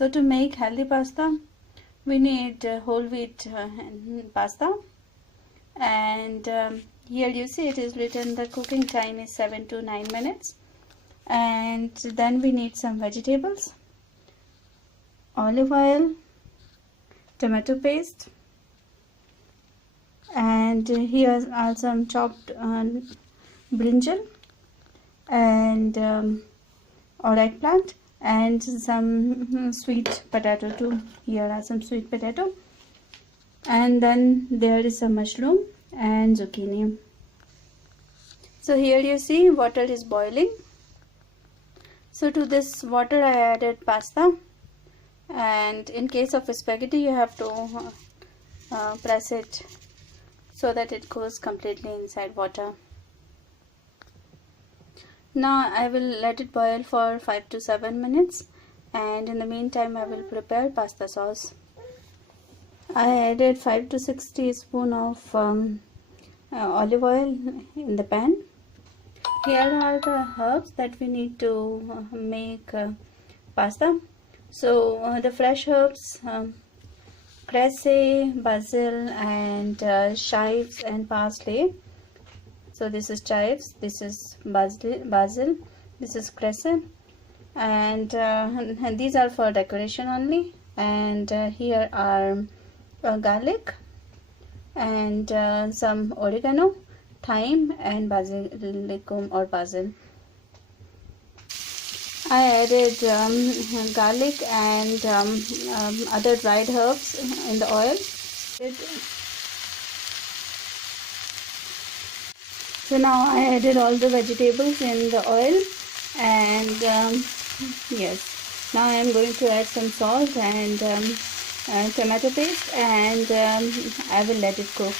So to make healthy pasta, we need whole wheat pasta, and here you see it is written the cooking time is 7 to 9 minutes. And then we need some vegetables, olive oil, tomato paste, and here are some chopped brinjal and or eggplant, and some sweet potato too. Here are some sweet potato, and then there is some mushroom and zucchini. So here you see water is boiling. So to this water I added pasta, and in case of spaghetti you have to press it so that it goes completely inside water. Now I will let it boil for 5 to 7 minutes, and in the meantime I will prepare pasta sauce. I added 5 to 6 teaspoons of olive oil in the pan. Here are the herbs that we need to make pasta. So the fresh herbs, cress, basil, and chives and parsley. So this is chives, this is basil, this is cress, and these are for decoration only. And here are garlic and some oregano, thyme, and basilicum or basil. I added garlic and other dried herbs in the oil. So now I added all the vegetables in the oil, and yes, now I am going to add some salt and tomato paste, and I will let it cook.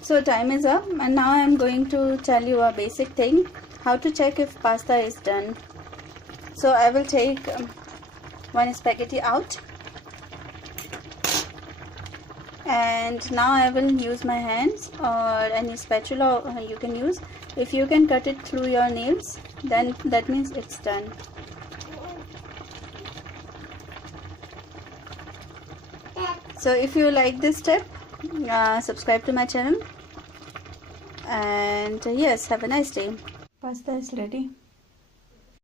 So time is up, and now I am going to tell you a basic thing, how to check if pasta is done. So I will take one spaghetti out, and now I will use my hands or any spatula you can use. If you can cut it through your nails, then that means it's done. So if you like this step, subscribe to my channel, and yes, have a nice day. Pasta is ready.